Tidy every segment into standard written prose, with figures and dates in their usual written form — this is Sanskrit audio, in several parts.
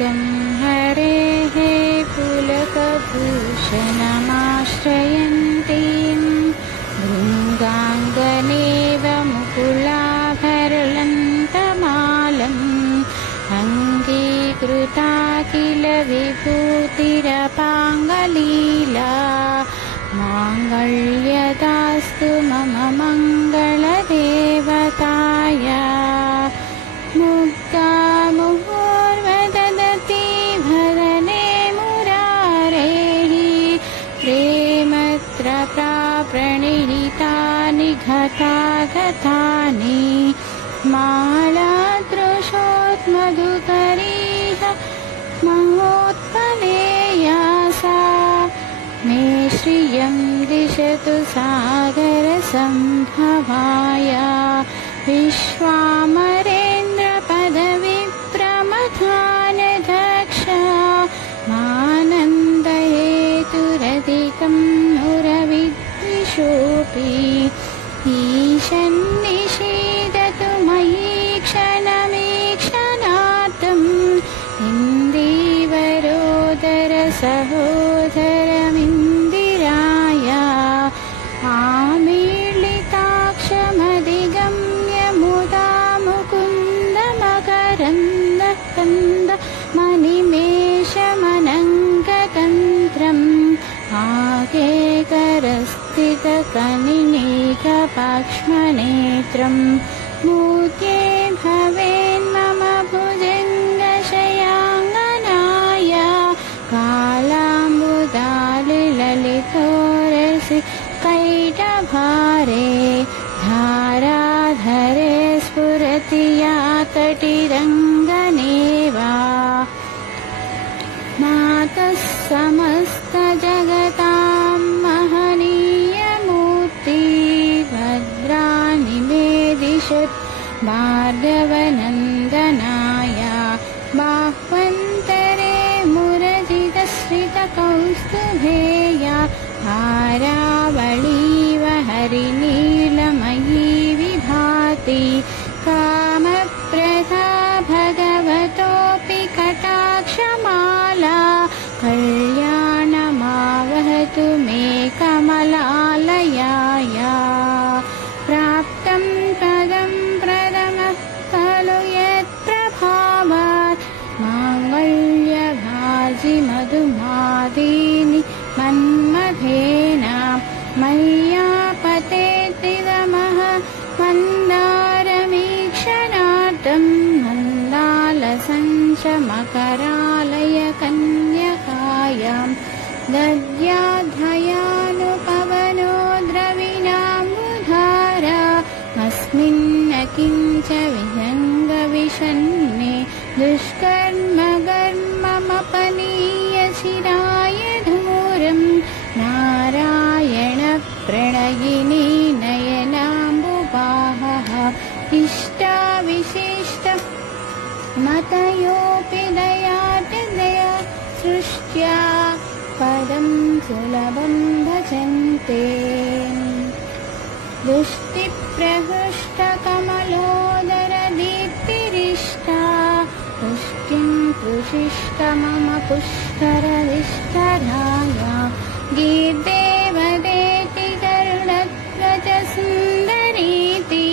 गं हरेः पुलकभूषणमाश्रयन्तीं भृङ्गाङ्गनेव मुकुलाभरलन्तमालम् अङ्गीकृता किल विभूतिरपाङ्गलीला माङ्गल्यदास्तु मम मङ्गलदेवताया मुक्ता मुहुर्वदति भदने मुरारेः प्रेमत्र प्रणिहितानि घटाघटानि मालादृशोन्मधुकरीह महोत्पलेया सा मे श्रियं दिशतु सागरसम्भवाया विश्वामरेन्द्रपदविप्रमथानदक्षा मानन्दहेतुरधिकं नुरविद्विषोऽपि ईशन्निषीदतु मयि क्षणमीक्षणार्थम् इन्दीवरोदरसहोदरमिन्दिराया आमीलिताक्षमधिगम्य मुदा मुकुन्दमकरन्दकन्द मनिमेषमनङ्गतन्त्रम् आकेकरस्थितकनिनेकपाक्ष्मनेत्रम् मूर्त्यै भवेन्मम भुजङ्गशयाङ्गनाय कालाम्बुदालिललितोरसि कैटभारे धाराधरे स्फुरति या तटिरङ्गनेवा मातः समस्तजगतां महनीयमूर्ति भद्राणि मे दिशतु भार्गवनन्दनाय बाह्वन्तरे मुरजितश्रितकौस्तुभेया हारावळीव हरिनीलमयी विभाति कामप्रदा भगवतोऽपि कटाक्षमाला कल्याणमावहतु मे कमलालयाया प्राप्तं पदं प्रथमः खलु यत्प्रभावात् माङ्गल्यभाजि मधुमादीनि मन्मथेन मय्यापतेत्रिदमः मन्दारमीक्षणार्थं मन्दालसञ्चमकरालय कन्यकायां दद्याद्धयानुपवनो द्रविणाम्बुधारा अस्मिन्न किञ्च विहङ्गविषण्णे दुष्कर्मकर्ममपनीय चिराय धूरं नारायणप्रणयिनी नयनाम्बुबाहः इष्टाविशिष्ट मतयोऽपि दया सृष्ट्या पदं सुलभं भजन्ते दृष्टिप्रहृष्टकमलोदरदीप्तिरिष्टा पुष्टिं कृषिष्ट मम पुष्करविष्टराया गीर्देवदेति गरुडध्वजसुन्दरीति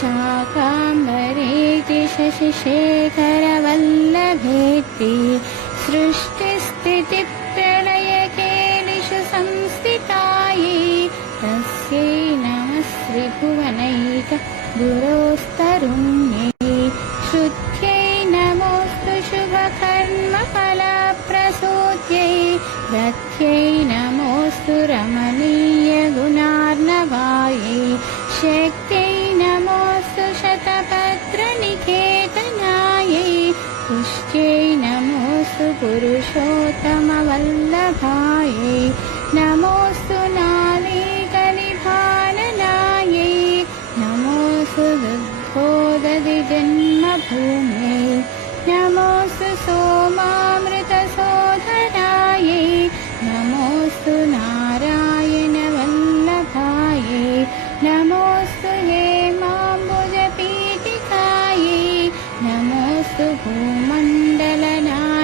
शाकाम्बरेति शशिशेखरवल्लभेति सृष्टिस्थितिप्रलयकेलिषु संस्थितायै तस्यै नमः श्रीभुवनैक गुरोस्तरुण्यै शुद्ध्यै नमोऽस्तु शुभकर्मफलप्रसूत्यै रथ्यै नमोऽस्तु रमणीयगुणार्णवायै शक्त्यै नमोऽस्तु शतपत्रनिकेतनायै पुष्ट्यै नमोऽस्तु पुरुषोत्तमवल्लभायै नमोऽस्तु नालीकनिभाननायै नमोऽस्तु दुग्धोदधिजन्मभूम्यै नमोऽस्तु सोमामृतशोधनायै नमोऽस्तु नारायणवल्लभायै नमोऽस्तु हेमाम्बुजपीठिकायै नमोऽस्तु भूमण्डलनाय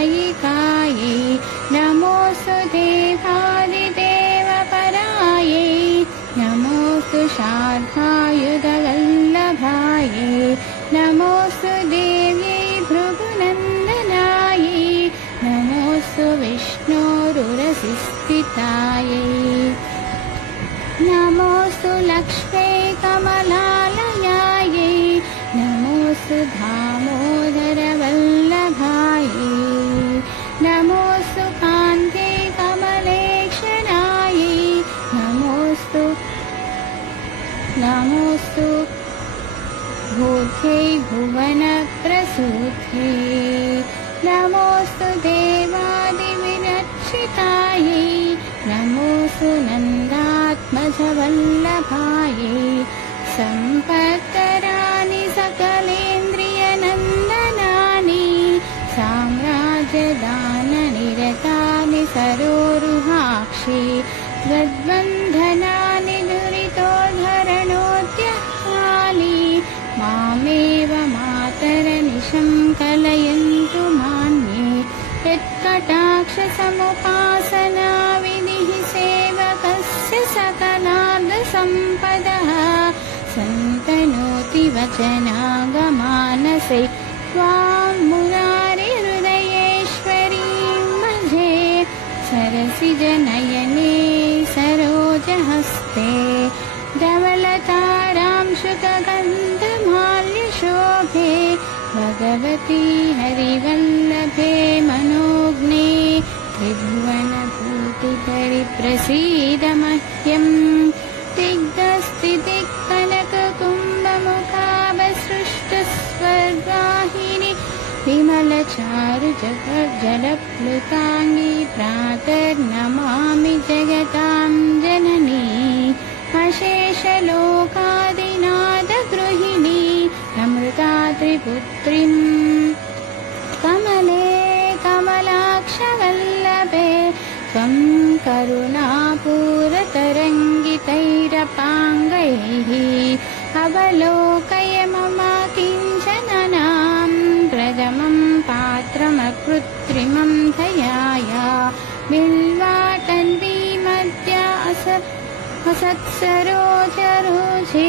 सुनन्दात्मजवल्लभायै सम्पत्कराणि सकलेन्द्रियनन्दनानि साम्राज्यदाननिरतानि सरोरुहाक्षि त्वद्बन्धनानि दुरितोद्धरणोद्यहानि मामेव मातरनिशं कलयन्तु मान्ये यत्कटाक्षसमुपासना विधिः सेवकस्य सकलार्धसम्पदः सन्तनोति वचनागमानसे त्वां मुरारिहृदयेश्वरीं भजे सरसिजनयने सरोजहस्ते धवलतारां शुकगन्धमाल्यशोभे भगवती हरिवल्लभे मनोज्ञे त्रिभुवनभूतिपरिप्रसीद मह्यं दिग्धस्थितिक्कनककुम्भमुखाभसृष्टस्वर्गाहिनि विमलचारुजलप्लुताङ्गी प्रातर्नमामि जगतां जननी अशेषलोकादिनादगृहिणी अमृतात्रिपुत्रीं कमले कमलाक्षवल्लभे त्वं करुणापूरतरङ्गितैरपाङ्गैः अवलोकय मम किञ्चननां प्रथमं पात्रमकृत्रिमं दयाया बिल्वाटन्वीमद्य असत्सरोजरुचे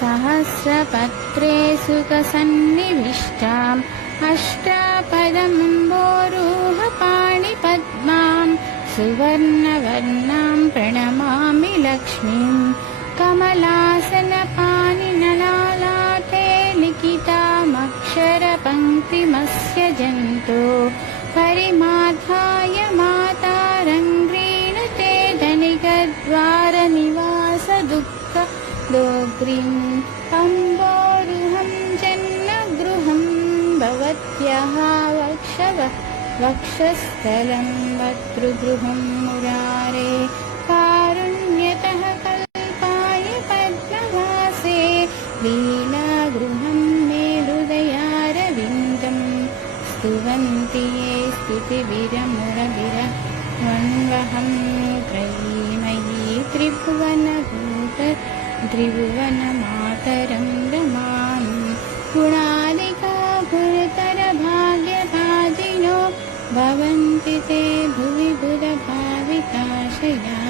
सहस्रपत्रे सुखसन्निविष्टाम् अष्टापदम्बोरुहपाणिपद्मां सुवर्णवर्णां प्रणमामि लक्ष्मीं कमलासनपाणिनलालाटे लिखितामक्षरपङ्क्तिमस्य जन्तो परिमार्धाय मातारङ्ग्रीणते धनिकद्वारनिवासदुःखदोग्रीम् अम्बोरुहं जन्मगृहं भवत्याः वक्षस्थलं वक्तृगृहं मुरारे कारुण्यतः कल्पाय पद्मवासे लीलागृहं मे हृदयारविन्दं स्तुवन्ति ये स्तुतिभिरमुरभिरन्वहं त्रयीमयी त्रिभुवनमातरं रमां गुणादिका भुरतरभाग्यभाजिनो भवन्ति ते भुवि बुधभाविताशया